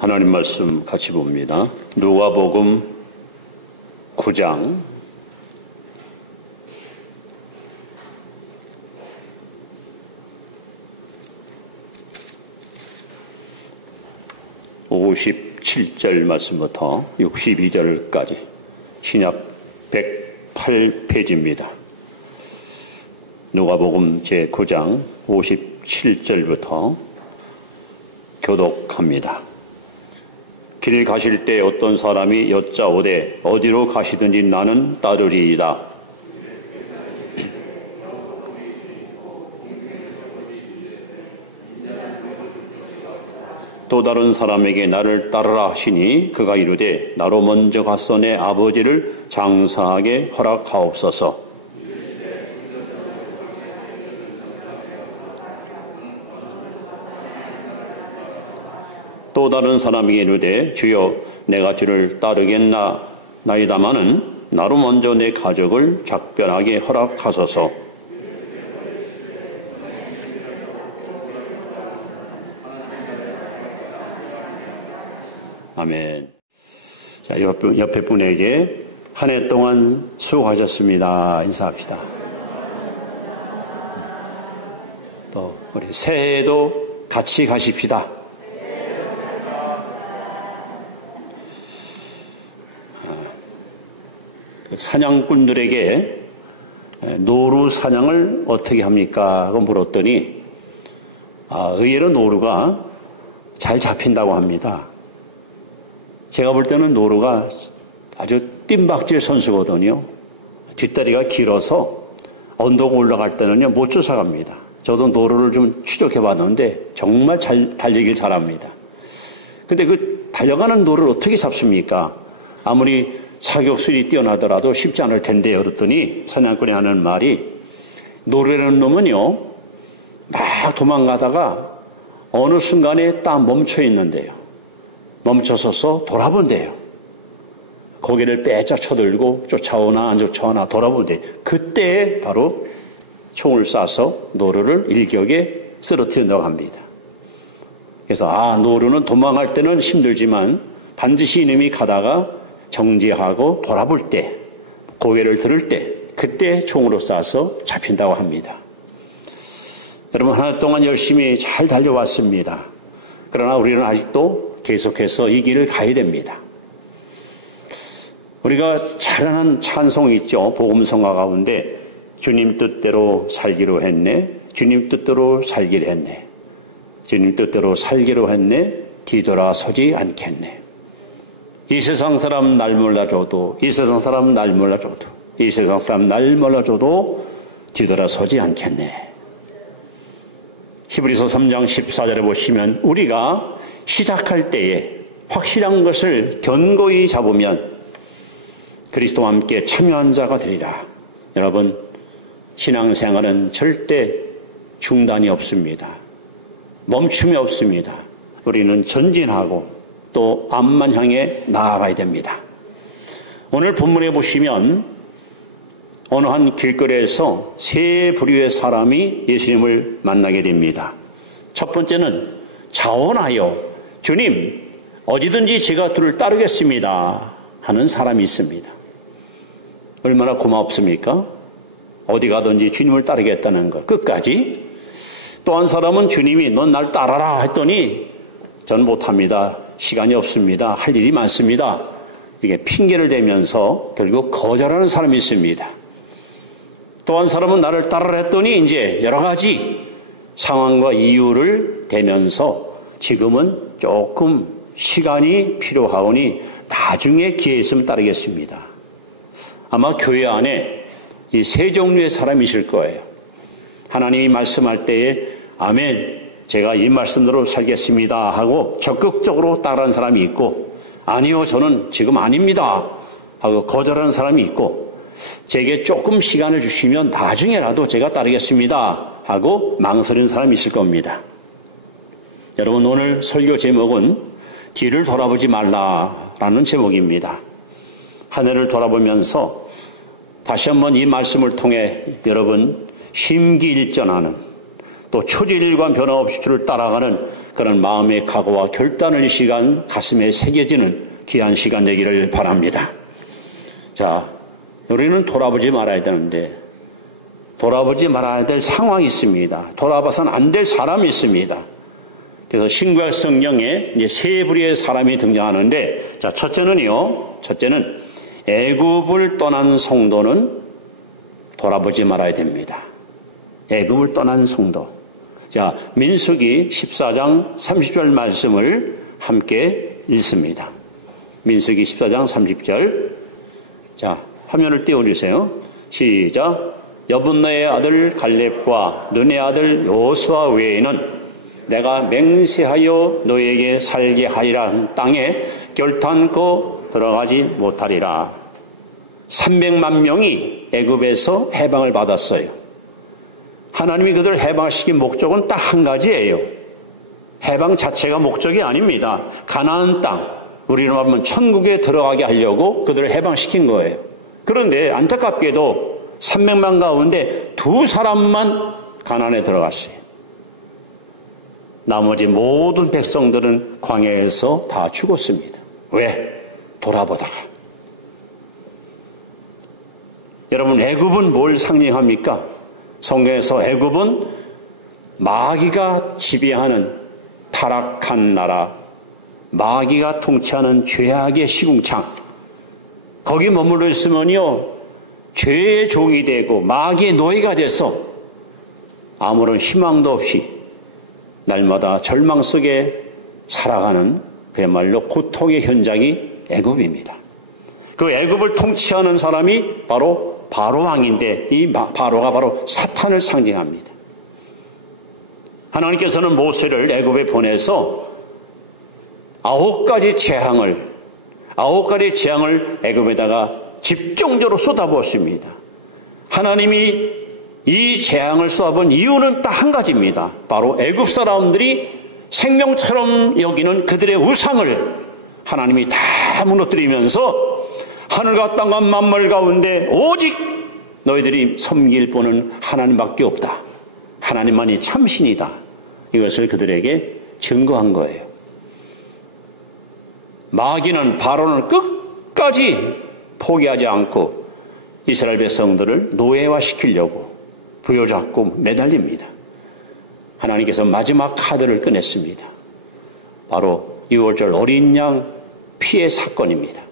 하나님 말씀 같이 봅니다. 누가복음 9장 57절 말씀부터 62절까지 신약 108페이지입니다. 누가복음 제9장 57절부터 교독합니다. 길 가실 때 어떤 사람이 여짜오되 어디로 가시든지 나는 따르리이다. 또 다른 사람에게 나를 따르라 하시니 그가 이르되 나로 먼저 가서 내 아버지를 장사하게 허락하옵소서. 또 다른 사람에게 이르되 주여 내가 주를 따르겠나이다마는 나로 먼저 내 가족을 작별하게 허락하소서. 아멘. 자, 옆에 분에게 한 해 동안 수고하셨습니다. 인사합시다. 또 우리 새해에도 같이 가십시다. 사냥꾼들에게 노루 사냥을 어떻게 합니까? 하고 물었더니 의외로 노루가 잘 잡힌다고 합니다. 제가 볼 때는 노루가 아주 뜀박질 선수거든요. 뒷다리가 길어서 언덕 올라갈 때는요 못 쫓아갑니다. 저도 노루를 좀 추적해 봤는데 정말 잘 달리길 잘합니다. 근데 그 달려가는 노루를 어떻게 잡습니까? 아무리 사격술이 뛰어나더라도 쉽지 않을 텐데요. 그랬더니 사냥꾼이 하는 말이 노루라는 놈은요 막 도망가다가 어느 순간에 딱 멈춰 있는데요. 멈춰서서 돌아본대요. 고개를 빼짝 쳐들고 쫓아오나 안 쫓아오나 돌아본대요. 그때 바로 총을 쏴서 노루를 일격에 쓰러뜨린다고 합니다. 그래서 노루는 도망갈 때는 힘들지만 반드시 이놈이 가다가 정지하고 돌아볼 때, 고개를 들을 때, 그때 총으로 쏴서 잡힌다고 합니다. 여러분, 한 해 동안 열심히 잘 달려왔습니다. 그러나 우리는 아직도 계속해서 이 길을 가야 됩니다. 우리가 잘 아는 찬송이 있죠. 복음성가 가운데 주님 뜻대로 살기로 했네. 주님 뜻대로 살기로 했네. 주님 뜻대로 살기로 했네. 뒤돌아서지 않겠네. 이 세상 사람 날 몰라줘도, 이 세상 사람 날 몰라줘도, 이 세상 사람 날 몰라줘도 뒤돌아서지 않겠네. 히브리서 3장 14절에 보시면 우리가 시작할 때에 확실한 것을 견고히 잡으면 그리스도와 함께 참여한 자가 되리라. 여러분, 신앙생활은 절대 중단이 없습니다. 멈춤이 없습니다. 우리는 전진하고 또 앞만 향해 나아가야 됩니다. 오늘 본문에 보시면 어느 한 길거리에서 세 부류의 사람이 예수님을 만나게 됩니다. 첫 번째는 자원하여 주님 어디든지 제가 주를 따르겠습니다 하는 사람이 있습니다. 얼마나 고맙습니까? 어디 가든지 주님을 따르겠다는 것 끝까지. 또 한 사람은 주님이 넌 날 따라라 했더니 전 못합니다. 시간이 없습니다. 할 일이 많습니다. 이게 핑계를 대면서 결국 거절하는 사람이 있습니다. 또 한 사람은 나를 따르라 했더니 이제 여러 가지 상황과 이유를 대면서 지금은 조금 시간이 필요하오니 나중에 기회 있으면 따르겠습니다. 아마 교회 안에 이 세 종류의 사람이 있을 거예요. 하나님이 말씀할 때에 아멘, 제가 이 말씀대로 살겠습니다 하고 적극적으로 따르는 사람이 있고, 아니요 저는 지금 아닙니다 하고 거절하는 사람이 있고, 제게 조금 시간을 주시면 나중에라도 제가 따르겠습니다 하고 망설이는 사람이 있을 겁니다. 여러분, 오늘 설교 제목은 뒤를 돌아보지 말라라는 제목입니다. 한 해를 돌아보면서 다시 한번 이 말씀을 통해 여러분 심기일전하는 또 초지일관 변화 없이 주를 따라가는 그런 마음의 각오와 결단을 이 시간 가슴에 새겨지는 귀한 시간 되기를 바랍니다. 자, 우리는 돌아보지 말아야 되는데 돌아보지 말아야 될 상황이 있습니다. 돌아봐서는 안 될 사람이 있습니다. 그래서 신구약 성경에 이제 세 부류의 사람이 등장하는데, 자, 첫째는 애굽을 떠난 성도는 돌아보지 말아야 됩니다. 애굽을 떠난 성도. 자, 민수기 14장 30절 말씀을 함께 읽습니다. 민수기 14장 30절. 자, 화면을 띄워주세요. 시작. 여분노의 아들 갈렙과 눈의 아들 여호수아 외에는 내가 맹세하여 너에게 살게 하리라 한 땅에 결탄코 들어가지 못하리라. 300만 명이 애굽에서 해방을 받았어요. 하나님이 그들을 해방시킨 목적은 딱 한 가지예요. 해방 자체가 목적이 아닙니다. 가나안 땅, 우리로 하면 천국에 들어가게 하려고 그들을 해방시킨 거예요. 그런데 안타깝게도 300만 가운데 2사람만 가나안에 들어갔어요. 나머지 모든 백성들은 광야에서 다 죽었습니다. 왜? 돌아보다가. 여러분, 애굽은 뭘 상징합니까? 성경에서 애굽은 마귀가 지배하는 타락한 나라, 마귀가 통치하는 죄악의 시궁창, 거기 머물러 있으면요 죄의 종이 되고 마귀의 노예가 돼서 아무런 희망도 없이 날마다 절망 속에 살아가는 그야말로 고통의 현장이 애굽입니다. 그 애굽을 통치하는 사람이 바로 바로 왕인데, 이 바로가 바로 사탄을 상징합니다. 하나님께서는 모세를 애굽에 보내서 9가지 재앙을 애굽에다가 집중적으로 쏟아부었습니다. 하나님이 이 재앙을 쏟아본 이유는 딱 한 가지입니다. 바로 애굽 사람들이 생명처럼 여기는 그들의 우상을 하나님이 다 무너뜨리면서 하늘과 땅과 만물 가운데 오직 너희들이 섬길 분은 하나님밖에 없다. 하나님만이 참신이다. 이것을 그들에게 증거한 거예요. 마귀는 바로는 끝까지 포기하지 않고 이스라엘 백성들을 노예화시키려고 부여잡고 매달립니다. 하나님께서 마지막 카드를 꺼냈습니다. 바로 6월절 어린 양 피해 사건입니다.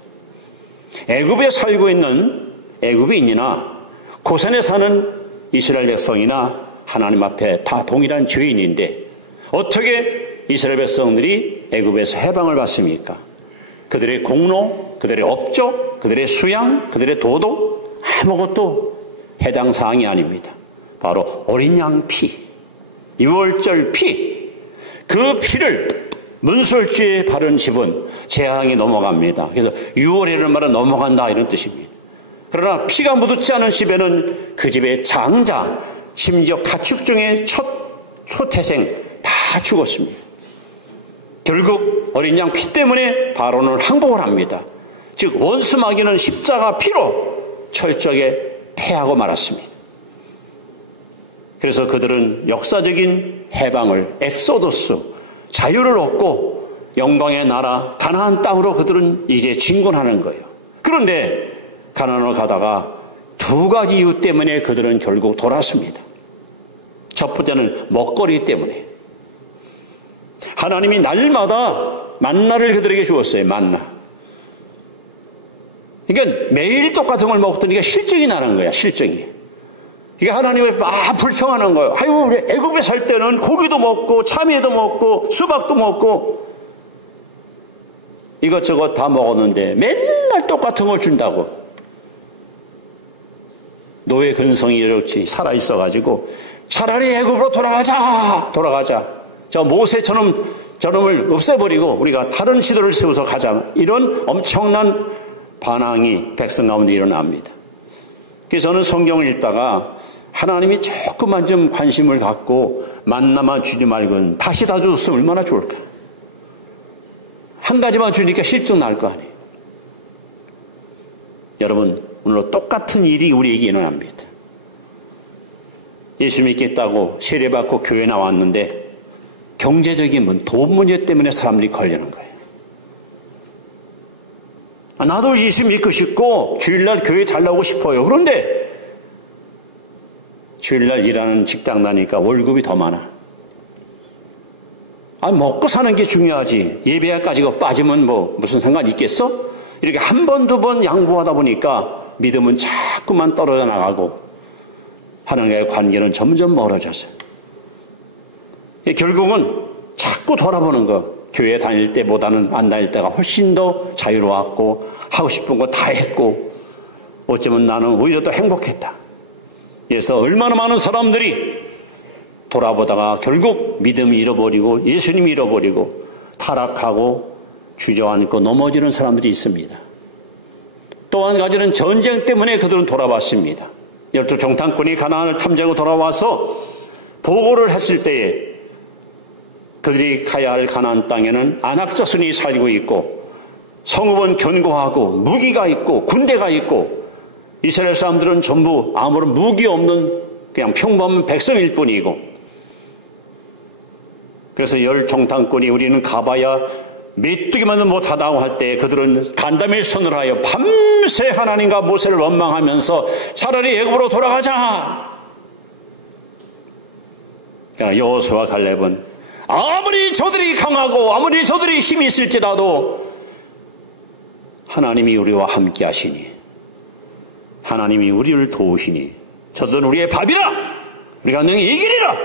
애굽에 살고 있는 애굽인이나 고센에 사는 이스라엘 백성이나 하나님 앞에 다 동일한 죄인인데 어떻게 이스라엘 백성들이 애굽에서 해방을 받습니까? 그들의 공로, 그들의 업적, 그들의 수양, 그들의 도덕 아무것도 해당 사항이 아닙니다. 바로 어린 양 피, 6월절 피, 그 피를 문설주에 바른 집은 재앙이 넘어갑니다. 그래서 6월이라는 말은 넘어간다 이런 뜻입니다. 그러나 피가 묻지 않은 집에는 그 집의 장자, 심지어 가축 중에 첫 소태생 다 죽었습니다. 결국 어린 양 피 때문에 바로는 항복을 합니다. 즉 원수 마귀는 십자가 피로 철저하게 패하고 말았습니다. 그래서 그들은 역사적인 해방을, 엑소더스, 자유를 얻고 영광의 나라 가나안 땅으로 그들은 이제 진군하는 거예요. 그런데 가나안으로 가다가 2가지 이유 때문에 그들은 결국 돌아왔습니다. 첫 번째는 먹거리 때문에. 하나님이 날마다 만나를 그들에게 주었어요. 만나. 그러니까 매일 똑같은 걸 먹더니 실증이 나는 거야. 실증이. 이게 하나님을 막 불평하는 거예요. 아유, 우리 애굽에 살 때는 고기도 먹고 참외도 먹고 수박도 먹고 이것저것 다 먹었는데 맨날 똑같은 걸 준다고. 노예 근성이 이렇게 살아있어가지고 차라리 애굽으로 돌아가자. 저 모세처럼 저놈을 없애버리고 우리가 다른 지도를 세워서 가자. 이런 엄청난 반항이 백성 가운데 일어납니다. 그래서 저는 성경을 읽다가 하나님이 조금만 좀 관심을 갖고 만나만 주지 말고 다시 다 줬으면 얼마나 좋을까. 한 가지만 주니까 실증 날 거 아니에요. 여러분, 오늘 똑같은 일이 우리에게 일어납니다. 예수 믿겠다고 세례받고 교회 나왔는데 경제적인 돈 문제 때문에 사람들이 걸리는 거예요. 나도 예수 믿고 싶고 주일날 교회 잘 나오고 싶어요. 그런데 주일날 일하는 직장 다니까 월급이 더 많아. 먹고 사는 게 중요하지. 예배가 가지고 빠지면 무슨 상관이 있겠어? 이렇게 한 번, 두 번 양보하다 보니까 믿음은 자꾸만 떨어져 나가고 하나님과의 관계는 점점 멀어져서 결국은 자꾸 돌아보는 거. 교회 다닐 때보다는 안 다닐 때가 훨씬 더 자유로웠고 하고 싶은 거 다 했고 어쩌면 나는 오히려 더 행복했다. 그래서 얼마나 많은 사람들이 돌아보다가 결국 믿음 잃어버리고 예수님 잃어버리고 타락하고 주저앉고 넘어지는 사람들이 있습니다. 또 한 가지는 전쟁 때문에 그들은 돌아왔습니다. 12 정탐꾼이 가나안을 탐지하고 돌아와서 보고를 했을 때에 그들이 가야 할 가나안 땅에는 안악 자손이 살고 있고 성읍은 견고하고 무기가 있고 군대가 있고 이스라엘 사람들은 전부 아무런 무기 없는 그냥 평범한 백성일 뿐이고 그래서 10 정탐꾼이 우리는 가봐야 메뚜기만도 못하다고 할 때 그들은 간담회 선을 하여 밤새 하나님과 모세를 원망하면서 차라리 애굽으로 돌아가자. 그러니까 여호수아와 갈렙은 아무리 저들이 강하고 아무리 저들이 힘이 있을지라도 하나님이 우리와 함께 하시니 하나님이 우리를 도우시니 저들은 우리의 밥이라 우리가 능히 이기리라.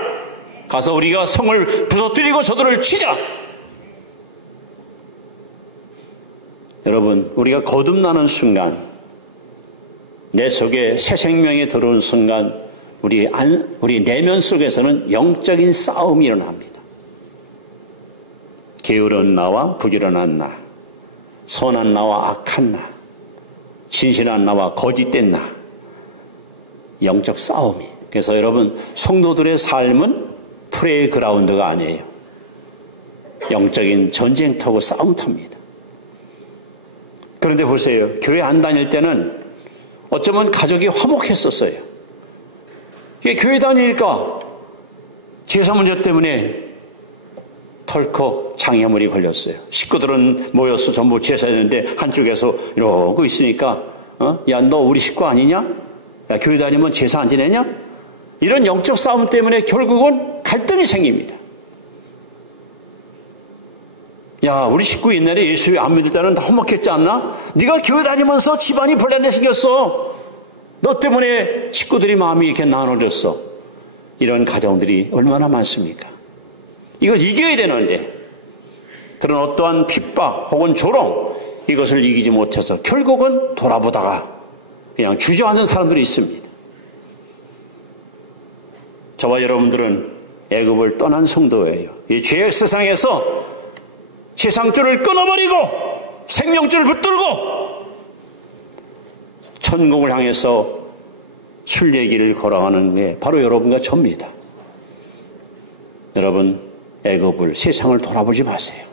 가서 우리가 성을 부서뜨리고 저들을 치자. 여러분, 우리가 거듭나는 순간, 내 속에 새 생명이 들어오는 순간 우리 내면 속에서는 영적인 싸움이 일어납니다. 게으른 나와 부지런한 나, 선한 나와 악한 나, 진실한 나와 거짓된 나, 영적 싸움이. 그래서 여러분, 성도들의 삶은 프레이 그라운드가 아니에요. 영적인 전쟁터고 싸움터입니다. 그런데 보세요. 교회 안 다닐 때는 어쩌면 가족이 화목했었어요. 이게 교회 다니니까 제사 문제 때문에 털컥 장애물이 걸렸어요. 식구들은 모여서 전부 제사했는데 한쪽에서 이러고 있으니까 야, 너 우리 식구 아니냐? 야, 교회 다니면 제사 안 지내냐? 이런 영적 싸움 때문에 결국은 갈등이 생깁니다. 야, 우리 식구 옛날에 예수 안 믿을 때는 다 험악했지 않나? 네가 교회 다니면서 집안이 불란해 생겼어. 너 때문에 식구들이 마음이 이렇게 나눠졌어. 이런 가정들이 얼마나 많습니까? 이걸 이겨야 되는데 그런 어떠한 핍박 혹은 조롱 이것을 이기지 못해서 결국은 돌아보다가 그냥 주저앉은 사람들이 있습니다. 저와 여러분들은 애굽을 떠난 성도예요. 이 죄의 세상에서 세상줄을 끊어버리고 생명줄을 붙들고 천국을 향해서 순례길을 걸어가는 게 바로 여러분과 저입니다. 여러분, 애굽을 세상을 돌아보지 마세요.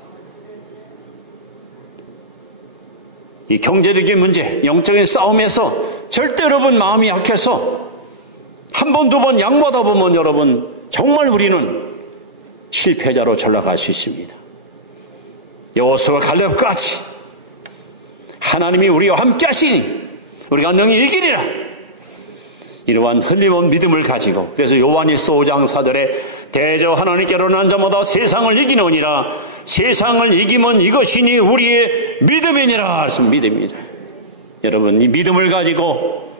이 경제적인 문제, 영적인 싸움에서 절대 여러분 마음이 약해서 한 번, 두 번 양보하다 보면 여러분 정말 우리는 실패자로 전락할 수 있습니다. 여호수아와 갈렙같이 하나님이 우리와 함께 하시니 우리가 능히 이기리라. 이러한 흘림없는 믿음을 가지고 그래서 요한일서 5장 4절에 대저 하나님께로 난 자마다 세상을 이기노니라. 세상을 이기면 이것이니 우리의 믿음이니라. 그래서 믿음이다. 여러분, 이 믿음을 가지고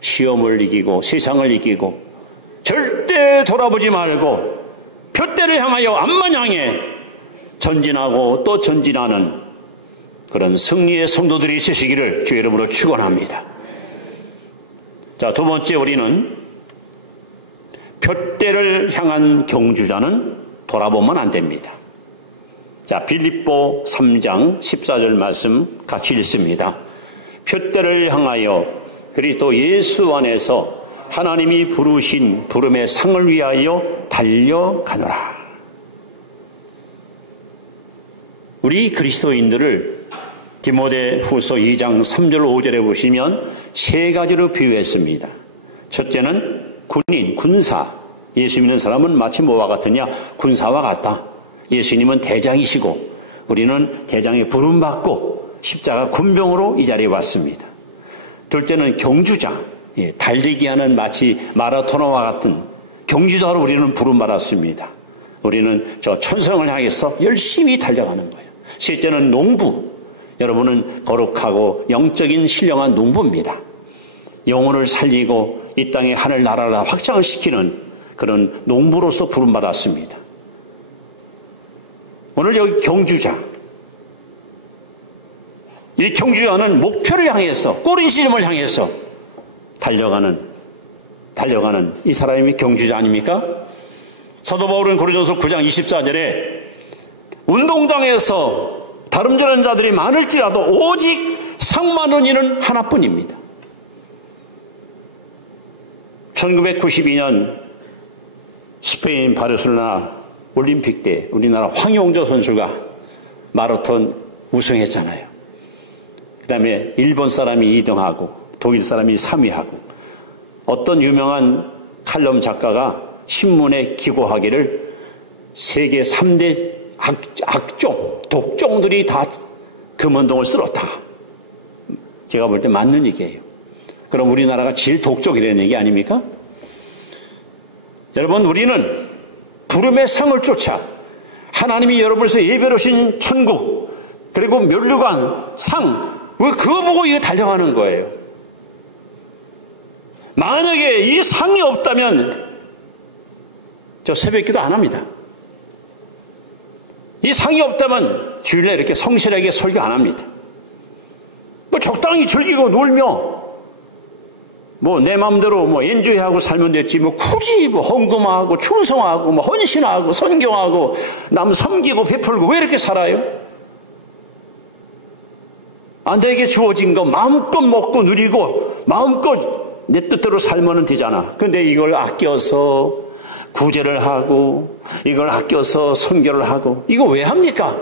시험을 이기고 세상을 이기고 절대 돌아보지 말고 표대를 향하여 앞만 향해 전진하고 또 전진하는 그런 승리의 성도들이 있으시기를 주의 이름으로 축원합니다. 자, 두 번째, 우리는 표대를 향한 경주자는 돌아보면 안 됩니다. 자, 빌립보 3장 14절 말씀 같이 읽습니다. 표대를 향하여 그리스도 예수 안에서 하나님이 부르신 부름의 상을 위하여 달려가노라. 우리 그리스도인들을 디모데후서 2장 3절 5절에 보시면 세 가지로 비유했습니다. 첫째는 군인, 군사, 예수 믿는 사람은 마치 뭐와 같으냐? 군사와 같다. 예수님은 대장이시고 우리는 대장의 부름받고 십자가 군병으로 이 자리에 왔습니다. 둘째는 경주자, 달리기하는 마치 마라토너와 같은 경주자로 우리는 부름받았습니다. 우리는 저 천성을 향해서 열심히 달려가는 거예요. 셋째는 농부, 여러분은 거룩하고 영적인 신령한 농부입니다. 영혼을 살리고 이 땅의 하늘나라를 확장시키는 그런 농부로서 부름받았습니다. 오늘 여기 경주자, 이 경주자는 목표를 향해서 꼬린 시점을 향해서 달려가는 이 사람이 경주자 아닙니까? 사도 바울은 고린도서 9장 24절에 운동장에서 다름질하는 자들이 많을지라도 오직 상 많은 이는 하나뿐입니다. 1992년 스페인 바르셀로나 올림픽 때 우리나라 황용조 선수가 마라톤 우승했잖아요. 그 다음에 일본 사람이 2등하고 독일 사람이 3위하고 어떤 유명한 칼럼 작가가 신문에 기고하기를 세계 3대 악종, 독종들이 다 금운동을 쓸었다. 제가 볼 때 맞는 얘기예요. 그럼 우리나라가 제일 독종이라는 얘기 아닙니까? 여러분, 우리는 부름의 상을 쫓아 하나님이 여러분에서 예배로 신 천국 그리고 면류관 상, 왜 그거 보고 이거 달려가는 거예요? 만약에 이 상이 없다면 저 새벽기도 안 합니다. 이 상이 없다면 주일날 이렇게 성실하게 설교 안 합니다. 뭐 적당히 즐기고 놀며 뭐 내 마음대로 뭐 엔조이하고 살면 됐지 뭐 굳이 뭐 헌금하고 충성하고 뭐 헌신하고 선경하고 남 섬기고 베풀고 왜 이렇게 살아요? 내게 주어진 거 마음껏 먹고 누리고 마음껏 내 뜻대로 살면 되잖아. 근데 이걸 아껴서 구제를 하고 이걸 아껴서 선교를 하고 이거 왜 합니까?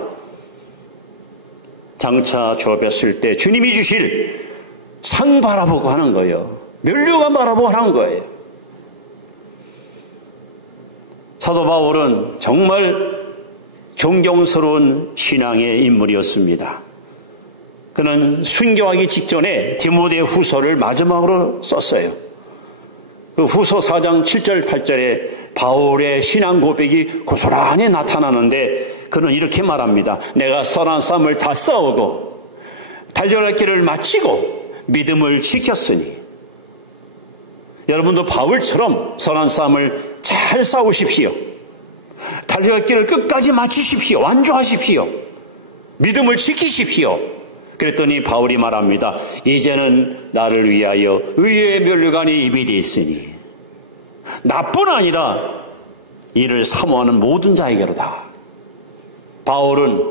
장차 주 앞에 설 때 주님이 주실 상 바라보고 하는 거예요. 면류관 바라보고 하는 거예요. 사도 바울은 정말 존경스러운 신앙의 인물이었습니다. 그는 순교하기 직전에 디모데 후서를 마지막으로 썼어요. 그 후서 4장 7절 8절에 바울의 신앙 고백이 고스란히 나타나는데 그는 이렇게 말합니다. 내가 선한 싸움을 다 싸우고 달려갈 길을 마치고 믿음을 지켰으니. 여러분도 바울처럼 선한 싸움을 잘 싸우십시오. 달려갈 길을 끝까지 마치십시오. 완주하십시오. 믿음을 지키십시오. 그랬더니 바울이 말합니다. 이제는 나를 위하여 의의 면류관이 이미 되어 있으니 나뿐 아니라 이를 사모하는 모든 자에게로다. 바울은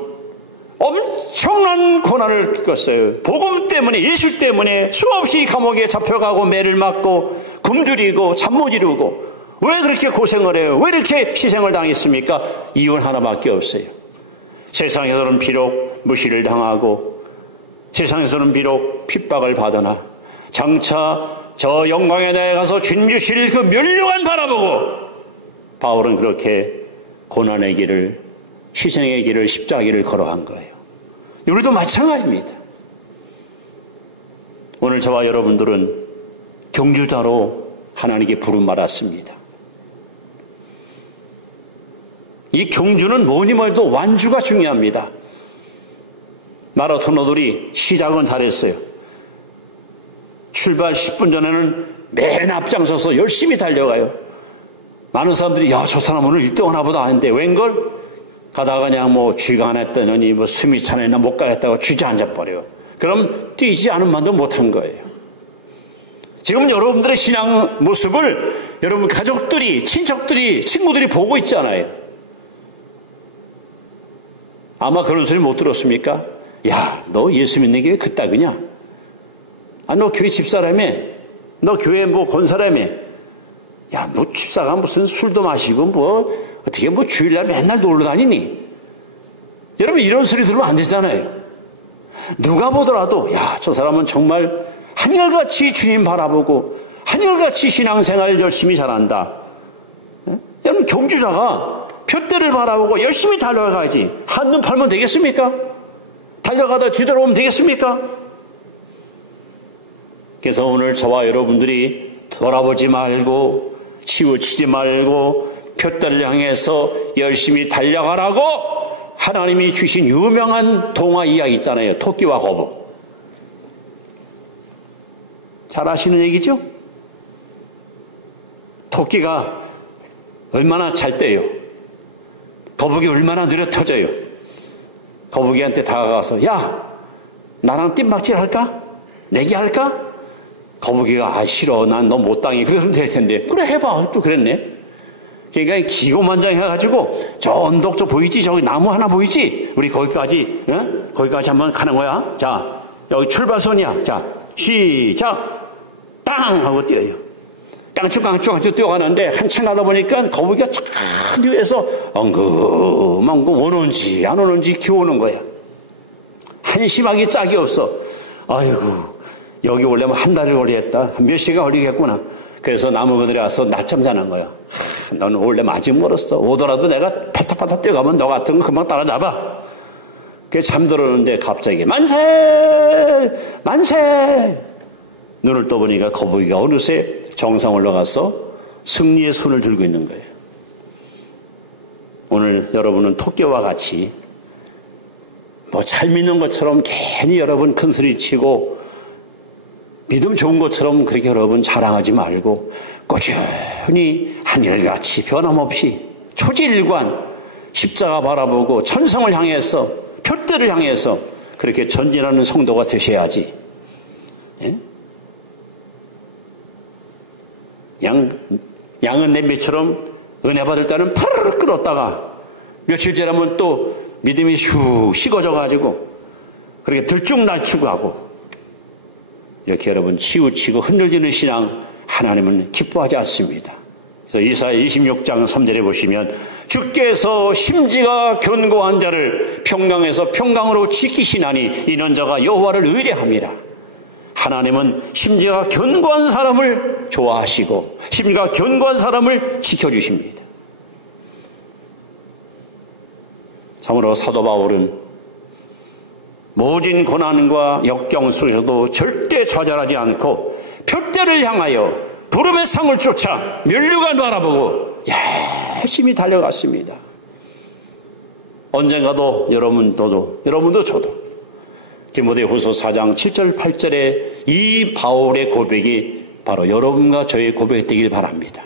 엄청난 고난을 겪었어요. 복음 때문에, 예수 때문에 수없이 감옥에 잡혀가고 매를 맞고 굶주리고 잠 못 이루고 왜 그렇게 고생을 해요? 왜 이렇게 희생을 당했습니까? 이유는 하나밖에 없어요. 세상에서는 비록 무시를 당하고 세상에서는 비록 핍박을 받으나 장차 저 영광의 나라에 가서 주님 주실 그 면류관 바라보고 바울은 그렇게 고난의 길을, 희생의 길을, 십자가의 길을 걸어간 거예요. 우리도 마찬가지입니다. 오늘 저와 여러분들은 경주자로 하나님께 부름받았습니다. 이 경주는 뭐니 뭐래도 완주가 중요합니다. 마라토너들이 시작은 잘했어요. 출발 10분 전에는 맨 앞장서서 열심히 달려가요. 많은 사람들이 야, 저 사람 오늘 1등 하나 보다 하는데 웬걸? 가다가 그냥 뭐 쥐가 하나 했더니 뭐 숨이 차내나 못 가겠다고 주저앉아버려요. 그럼 뛰지 않은 만도 못한 거예요. 지금 여러분들의 신앙 모습을 여러분 가족들이, 친척들이, 친구들이 보고 있잖아요. 아마 그런 소리 못 들었습니까? 야, 너 예수 믿는 게 왜 그따구냐? 너 교회 집사라며? 너 교회 뭐 권사라며? 야, 너 집사가 무슨 술도 마시고 뭐 어떻게 뭐 주일날 맨날 놀러 다니니? 여러분 이런 소리 들으면 안 되잖아요. 누가 보더라도 야, 저 사람은 정말 한결같이 주님 바라보고 한결같이 신앙생활 열심히 잘한다. 여러분, 경주자가 표대를 바라보고 열심히 달려가야지 한눈 팔면 되겠습니까? 달려가다 뒤돌아오면 되겠습니까? 그래서 오늘 저와 여러분들이 돌아보지 말고 치우치지 말고 표대를 향해서 열심히 달려가라고 하나님이 주신 유명한 동화 이야기 있잖아요. 토끼와 거북. 잘 아시는 얘기죠? 토끼가 얼마나 잘 떼요. 거북이 얼마나 느려 터져요. 거북이한테 다가가서 야, 나랑 뜀박질 할까? 내기 할까? 거북이가 싫어. 난 너 못 당해. 그러면 될 텐데. 그래 해봐. 또 그랬네. 그러니까 기고만장해가지고 저 언덕 저 보이지? 저기 나무 하나 보이지? 우리 거기까지 거기까지 한번 가는 거야. 자, 여기 출발선이야. 자, 시작. 땅 하고 뛰어요. 깡충깡충 뛰어가는데 한참 가다 보니까 거북이가 쫙 뒤에서 엉금엉금 오는지 안 오는지 기어오는 거야. 한심하게 짝이 없어. 아이고, 여기 오려면 한 달을 걸리겠다. 몇 시간 걸리겠구나. 그래서 나무 그늘에 와서 낮잠 자는 거야. 너는 오려면 아직 멀었어. 오더라도 내가 팔딱팔딱 뛰어가면 너 같은 거 금방 따라잡아. 그게 잠들었는데 갑자기 만세! 만세! 눈을 떠보니까 거북이가 어느새 정상 올라가서 승리의 손을 들고 있는 거예요. 오늘 여러분은 토끼와 같이 잘 믿는 것처럼 괜히 여러분 큰 소리 치고 믿음 좋은 것처럼 그렇게 여러분 자랑하지 말고 꾸준히 한결같이 변함없이 초지일관 십자가 바라보고 천성을 향해서 표대를 향해서 그렇게 전진하는 성도가 되셔야지. 예? 양은 냄비처럼 은혜 받을 때는 파르르 끓었다가 며칠 지나면 또 믿음이 슉 식어져가지고 그렇게 들쭉날쭉 하고 이렇게 여러분 치우치고 흔들리는 신앙 하나님은 기뻐하지 않습니다. 그래서 이사야 26장 3절에 보시면 주께서 심지가 견고한 자를 평강에서 평강으로 지키시나니 이는 저가 여호와를 의뢰함이라. 하나님은 심지가 견고한 사람을 좋아하시고 심지가 견고한 사람을 지켜주십니다. 참으로 사도 바울은 모진 고난과 역경 속에서도 절대 좌절하지 않고 표대를 향하여 부름의 상을 쫓아 면류관 바라보고 열심히 달려갔습니다. 언젠가도 여러분도 저도 디모데후서 4장 7절 8절에 이 바울의 고백이 바로 여러분과 저의 고백이 되길 바랍니다.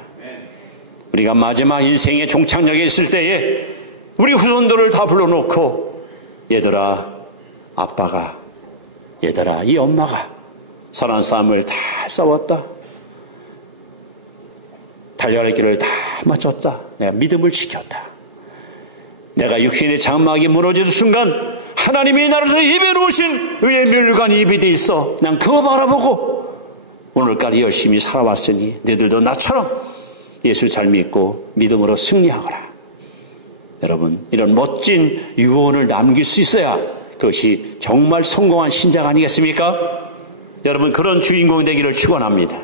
우리가 마지막 인생의 종착역에 있을 때에 우리 후손들을 다 불러놓고 얘들아 아빠가 얘들아 이 엄마가 선한 싸움을 다 싸웠다. 달려갈 길을 다 마쳤다. 내가 믿음을 지켰다. 내가 육신의 장막이 무너지는 순간 하나님이 나라에서 입에 놓으신 의의 면류관이 입에 돼 있어. 난 그거 바라보고 오늘까지 열심히 살아왔으니 너희들도 나처럼 예수 잘 믿고 믿음으로 승리하거라. 여러분 이런 멋진 유언을 남길 수 있어야 그것이 정말 성공한 신자가 아니겠습니까? 여러분 그런 주인공이 되기를 축원합니다.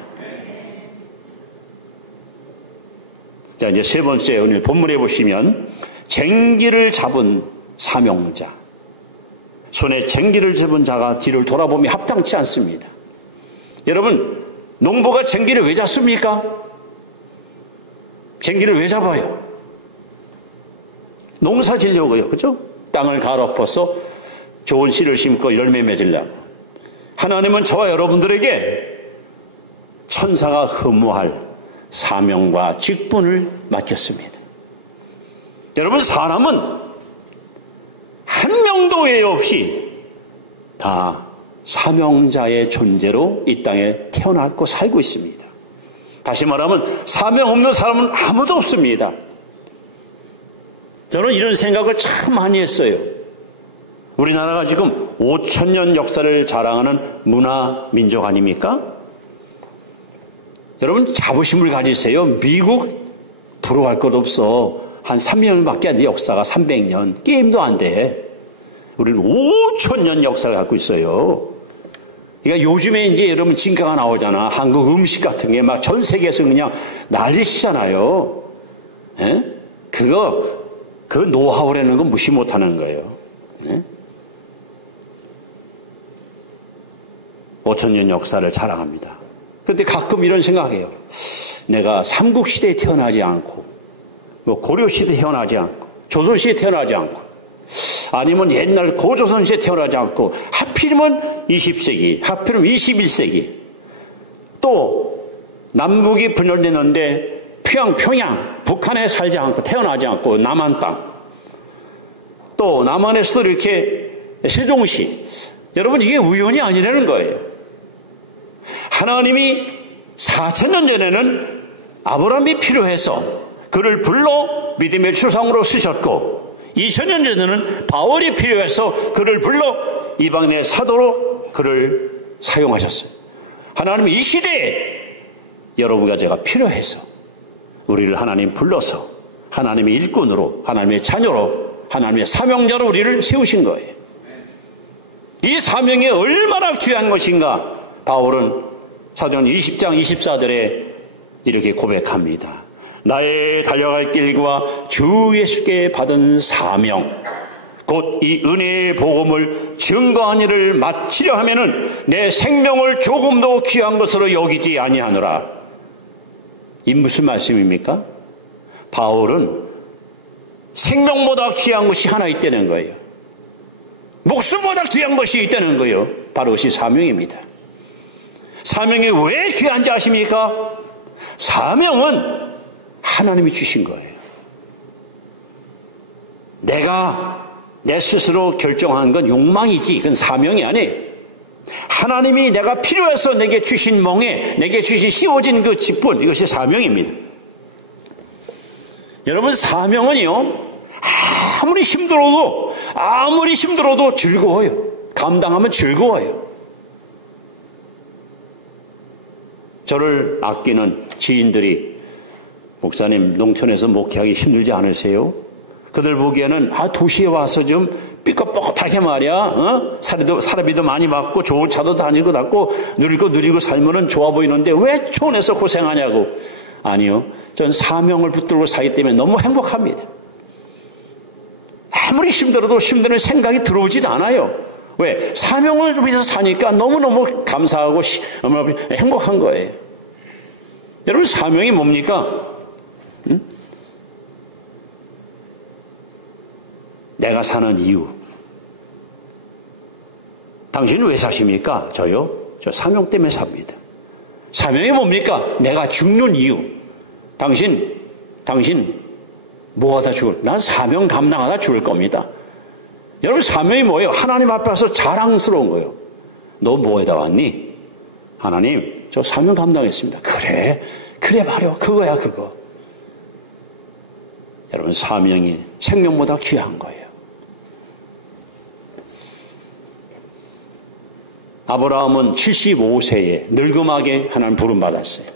자 이제 세 번째 오늘 본문에 보시면 쟁기를 잡은 사명자. 손에 쟁기를 잡은 자가 뒤를 돌아보면 합당치 않습니다. 여러분 농부가 쟁기를 왜 잡습니까? 쟁기를 왜 잡아요? 농사 지려고요. 그죠? 땅을 갈아엎어서 좋은 씨를 심고 열매 맺으려고. 하나님은 저와 여러분들에게 천사가 허무할 사명과 직분을 맡겼습니다. 여러분 사람은 한 명도 외 없이 다 사명자의 존재로 이 땅에 태어났고 살고 있습니다. 다시 말하면 사명 없는 사람은 아무도 없습니다. 저는 이런 생각을 참 많이 했어요. 우리나라가 지금 5,000년 역사를 자랑하는 문화 민족 아닙니까? 여러분 자부심을 가지세요. 미국 부러워할 것 없어. 한 3년밖에 안 돼. 역사가 300년. 게임도 안 돼. 우리는 5,000년 역사를 갖고 있어요. 그러니까 요즘에 이제 여러분 진가가 나오잖아. 한국 음식 같은 게 막 전 세계에서 그냥 난리치잖아요. 그 노하우라는 거 무시 못하는 거예요. 5,000년 역사를 자랑합니다. 그런데 가끔 이런 생각해요. 내가 삼국시대에 태어나지 않고 고려시대에 태어나지 않고 조선시대에 태어나지 않고 아니면 옛날 고조선시대에 태어나지 않고 하필이면 20세기 하필이면 21세기 또 남북이 분열됐는데 평양 북한에 살지 않고 태어나지 않고 남한 땅 또 남한에서도 이렇게 세종시 여러분 이게 우연이 아니라는 거예요. 하나님이 4,000년 전에는 아브라함이 필요해서 그를 불러 믿음의 추상으로 쓰셨고 2,000년 전에는 바울이 필요해서 그를 불러 이방인의 사도로 그를 사용하셨어요. 하나님이 이 시대에 여러분과 제가 필요해서 우리를 하나님 불러서 하나님의 일꾼으로 하나님의 자녀로 하나님의 사명자로 우리를 세우신 거예요. 이 사명이 얼마나 귀한 것인가 바울은 사도행 20장 24절에 이렇게 고백합니다. 나의 달려갈 길과 주 예수께 받은 사명 곧 이 은혜의 복음을 증거한 일을 마치려 하면은 내 생명을 조금도 귀한 것으로 여기지 아니하노라. 이 무슨 말씀입니까? 바울은 생명보다 귀한 것이 하나 있다는 거예요. 목숨보다 귀한 것이 있다는 거예요. 바로 그것이 사명입니다. 사명이 왜 귀한지 아십니까? 사명은 하나님이 주신 거예요. 내가 내 스스로 결정한 건 욕망이지 그건 사명이 아니에요. 하나님이 내가 필요해서 내게 주신 멍에 내게 주신 씌워진 그 직분 이것이 사명입니다. 여러분 사명은요 아무리 힘들어도 즐거워요. 감당하면 즐거워요. 저를 아끼는 지인들이 목사님 농촌에서 목회하기 힘들지 않으세요? 그들 보기에는 도시에 와서 좀 삐끗삐끗하게 말이야 사례비도 많이 받고 좋은 차도 다니고 닦고 누리고 살면은 좋아 보이는데 왜 촌에서 고생하냐고. 아니요, 전 사명을 붙들고 살기 때문에 너무 행복합니다. 아무리 힘들어도 힘드는 생각이 들어오지도 않아요. 왜? 사명을 위해서 사니까 너무너무 감사하고 행복한 거예요. 여러분 사명이 뭡니까? 내가 사는 이유. 당신은 왜 사십니까? 저요? 저 사명 때문에 삽니다. 사명이 뭡니까? 내가 죽는 이유. 당신 뭐하다 죽을? 난 사명 감당하다 죽을 겁니다. 여러분 사명이 뭐예요? 하나님 앞에서 자랑스러운 거예요. 너 뭐에다 왔니? 하나님 저 사명 감당했습니다. 그래 말이야 그거야 그거. 여러분 사명이 생명보다 귀한 거예요. 아브라함은 75세에 늙음하게 하나님 부름받았어요.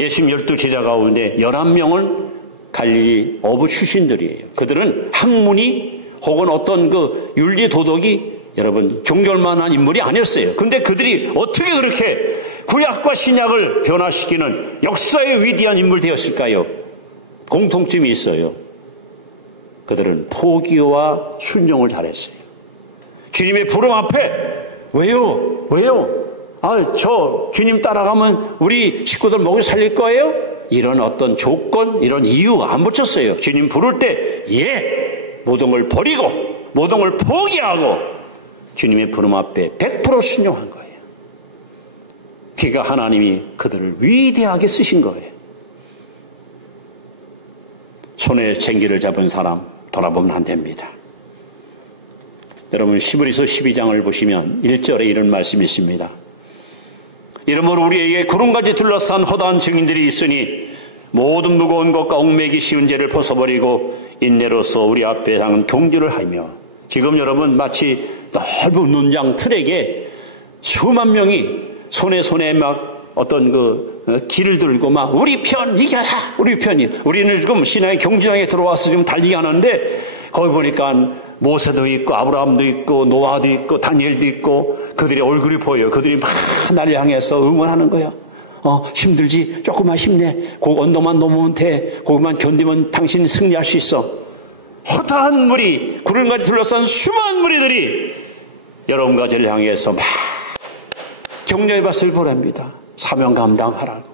예수님 12제자 가운데 11명은 갈릴리 어부 출신들이에요. 그들은 학문이 혹은 어떤 그 윤리 도덕이 여러분 종결만한 인물이 아니었어요. 근데 그들이 어떻게 그렇게 구약과 신약을 변화시키는 역사의 위대한 인물 되었을까요? 공통점이 있어요. 그들은 포기와 순종을 잘했어요. 주님의 부름 앞에 왜요? 저 주님 따라가면 우리 식구들 먹여 살릴 거예요? 이런 어떤 조건, 이런 이유 안 붙였어요. 주님 부를 때 모든 걸 버리고 모든 걸 포기하고 주님의 부름 앞에 100% 순종한 거예요. 그러니까 하나님이 그들을 위대하게 쓰신 거예요. 손에 쟁기를 잡은 사람 돌아보면 안 됩니다. 여러분 히브리서 12장을 보시면 1절에 이런 말씀이 있습니다. 이러므로 우리에게 구름같이 둘러싼 허다한 증인들이 있으니 모든 무거운 것과 얽매기 쉬운 죄를 벗어버리고 인내로서 우리 앞에 당한 경주를 하며. 지금 여러분 마치 넓은 운동장 트랙에 수만 명이 손에 막 어떤 그 길을 들고 막 우리 편 이겨라 우리 편이. 우리는 지금 신앙의 경주장에 들어와서 지금 달리기 하는데 거기 보니까 모세도 있고 아브라함도 있고 노아도 있고 다니엘도 있고 그들의 얼굴이 보여요. 그들이 막 나를 향해서 응원하는 거야. 힘들지? 조금만 힘내. 그 언덕만 넘으면 돼. 거기만 견디면 당신이 승리할 수 있어. 허다한 무리, 구름까지 둘러싼 수많은 무리들이 여러분과 저를 향해서 막 격려의 밭을 보냅니다. 사명 감당하라고.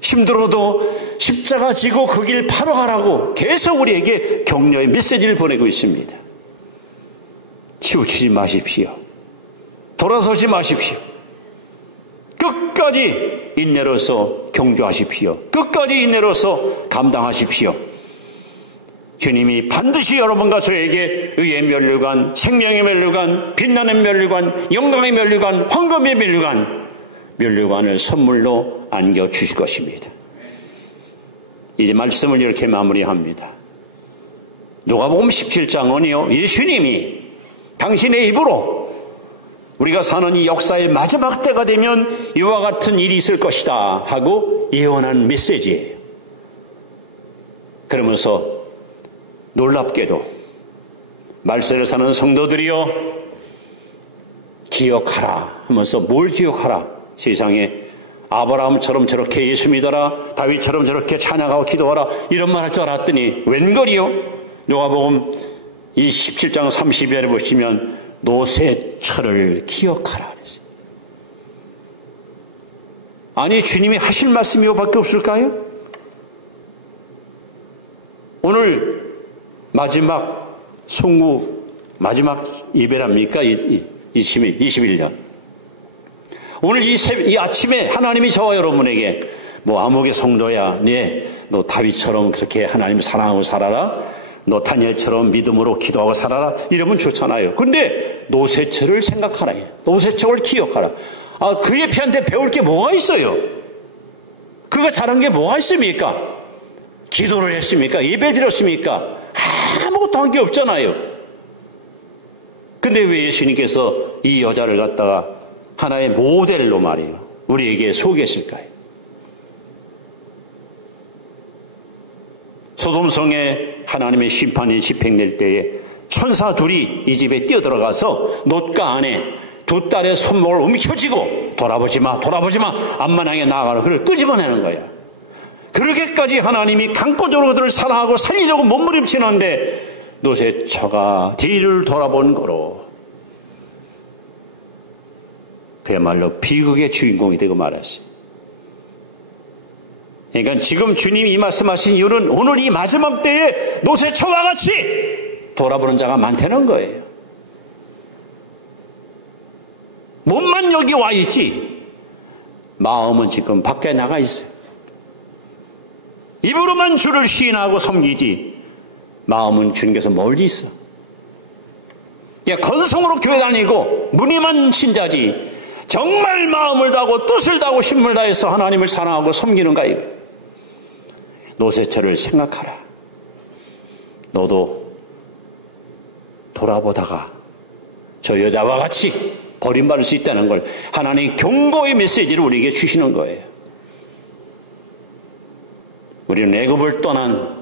힘들어도 십자가 지고 그 길 바로 가라고 계속 우리에게 격려의 메시지를 보내고 있습니다. 치우치지 마십시오. 돌아서지 마십시오. 끝까지 인내로서 경주하십시오. 끝까지 인내로서 감당하십시오. 주님이 반드시 여러분과 저에게 의의 면류관, 생명의 면류관, 빛나는 면류관, 영광의 면류관, 황금의 면류관을 선물로 안겨주실 것입니다. 이제 말씀을 이렇게 마무리합니다. 누가복음 17장은요, 예수님이 당신의 입으로 우리가 사는 이 역사의 마지막 때가 되면 이와 같은 일이 있을 것이다 하고 예언한 메시지예요. 그러면서 놀랍게도 말세를 사는 성도들이여 기억하라 하면서 뭘 기억하라? 세상에 아브라함처럼 저렇게 예수 믿어라, 다윗처럼 저렇게 찬양하고 기도하라 이런 말 할 줄 알았더니 웬걸이요? 누가복음 27장 30절에 보시면 노새철을 기억하라 그랬어요. 아니 주님이 하실 말씀이 이거밖에 없을까요? 오늘 마지막 송구 마지막 예배랍니까? 21년. 오늘 이 아침에 하나님이 저와 여러분에게 뭐 아무개 성도야, 너 다윗처럼 그렇게 하나님 사랑하고 살아라. 너 다니엘처럼 믿음으로 기도하고 살아라. 이러면 좋잖아요. 근데 노새철을 생각하라. 노새철을 기억하라. 그 예표한테 배울 게 뭐가 있어요? 그가 잘한 게 뭐가 있습니까? 기도를 했습니까? 예배 드렸습니까? 아무것도 한 게 없잖아요. 근데 왜 예수님께서 이 여자를 갖다가 하나의 모델로 말이에요, 우리에게 소개했을까요? 소돔성에 하나님의 심판이 집행될 때에 천사 둘이 이 집에 뛰어들어가서 놋가 안에 두 딸의 손목을 움켜쥐고 돌아보지 마, 앞만 향해 나아가라. 그걸 끄집어내는 거야. 그렇게까지 하나님이 강권적으로 그들을 사랑하고 살리려고 몸부림치는데 노새처가 뒤를 돌아본 거로 그야말로 비극의 주인공이 되고 말았어요. 그러니까 지금 주님이 이 말씀하신 이유는 오늘 이 마지막 때에 노새처와 같이 돌아보는 자가 많다는 거예요. 몸만 여기 와 있지 마음은 지금 밖에 나가 있어요. 입으로만 주를 시인하고 섬기지 마음은 주님께서 멀리 있어. 건성으로 교회 다니고 무늬만 신자지 정말 마음을 다하고 뜻을 다하고 힘을 다해서 하나님을 사랑하고 섬기는가 이거. 노새처를 생각하라. 너도 돌아보다가 저 여자와 같이 버림받을 수 있다는 걸 하나님의 경고의 메시지를 우리에게 주시는 거예요. 우리는 애굽을 떠난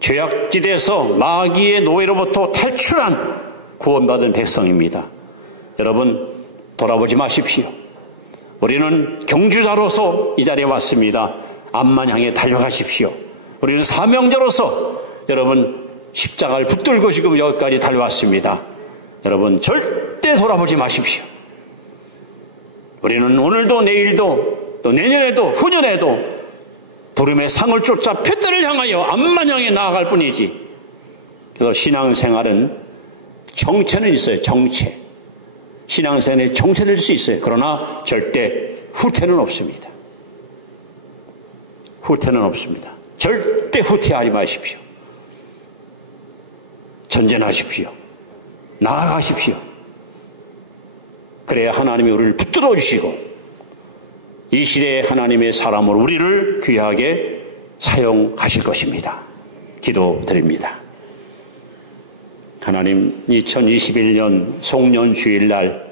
죄악지대에서 마귀의 노예로부터 탈출한 구원받은 백성입니다. 여러분 돌아보지 마십시오. 우리는 경주자로서 이 자리에 왔습니다. 앞만 향해 달려가십시오. 우리는 사명자로서 여러분 십자가를 붙들고 지금 여기까지 달려왔습니다. 여러분 절대 돌아보지 마십시오. 우리는 오늘도 내일도 또 내년에도 후년에도 부름의 상을 쫓아 표대를 향하여 앞만 향해 나아갈 뿐이지. 그래서 신앙생활은 정체는 있어요. 정체. 신앙생활에 정체될 수 있어요. 그러나 절대 후퇴는 없습니다. 후퇴는 없습니다. 절대 후퇴하지 마십시오. 전진하십시오. 나아가십시오. 그래야 하나님이 우리를 붙들어 주시고 이 시대의 하나님의 사람으로 우리를 귀하게 사용하실 것입니다. 기도드립니다. 하나님 2021년 송년 주일날